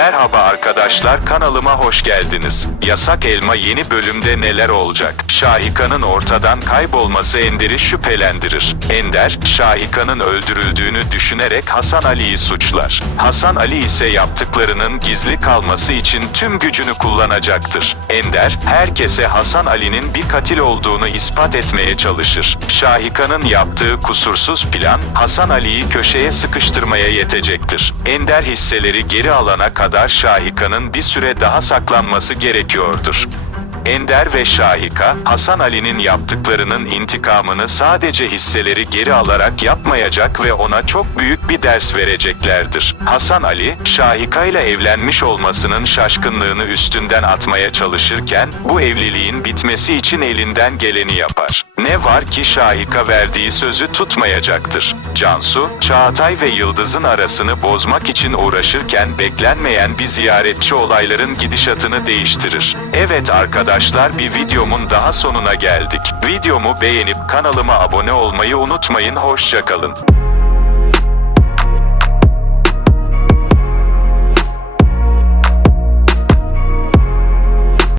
Merhaba arkadaşlar kanalıma hoş geldiniz. Yasak Elma yeni bölümde neler olacak? Şahika'nın ortadan kaybolması Ender'i şüphelendirir. Ender, Şahika'nın öldürüldüğünü düşünerek Hasan Ali'yi suçlar. Hasan Ali ise yaptıklarının gizli kalması için tüm gücünü kullanacaktır. Ender, herkese Hasan Ali'nin bir katil olduğunu ispat etmeye çalışır. Şahika'nın yaptığı kusursuz plan, Hasan Ali'yi köşeye sıkıştırmaya yetecektir. Ender hisseleri geri alana kadar Şahika'nın bir süre daha saklanması gerekiyordur. Ender ve Şahika, Hasan Ali'nin yaptıklarının intikamını sadece hisseleri geri alarak yapmayacak ve ona çok büyük bir ders vereceklerdir. Hasan Ali, Şahika ile evlenmiş olmasının şaşkınlığını üstünden atmaya çalışırken, bu evliliğin bitmesi için elinden geleni yapar. Ne var ki Şahika verdiği sözü tutmayacaktır. Cansu, Çağatay ve Yıldız'ın arasını bozmak için uğraşırken beklenmeyen bir ziyaretçi olayların gidişatını değiştirir. Evet arkadaşlar bir videomun daha sonuna geldik. Videomu beğenip kanalıma abone olmayı unutmayın hoşçakalın.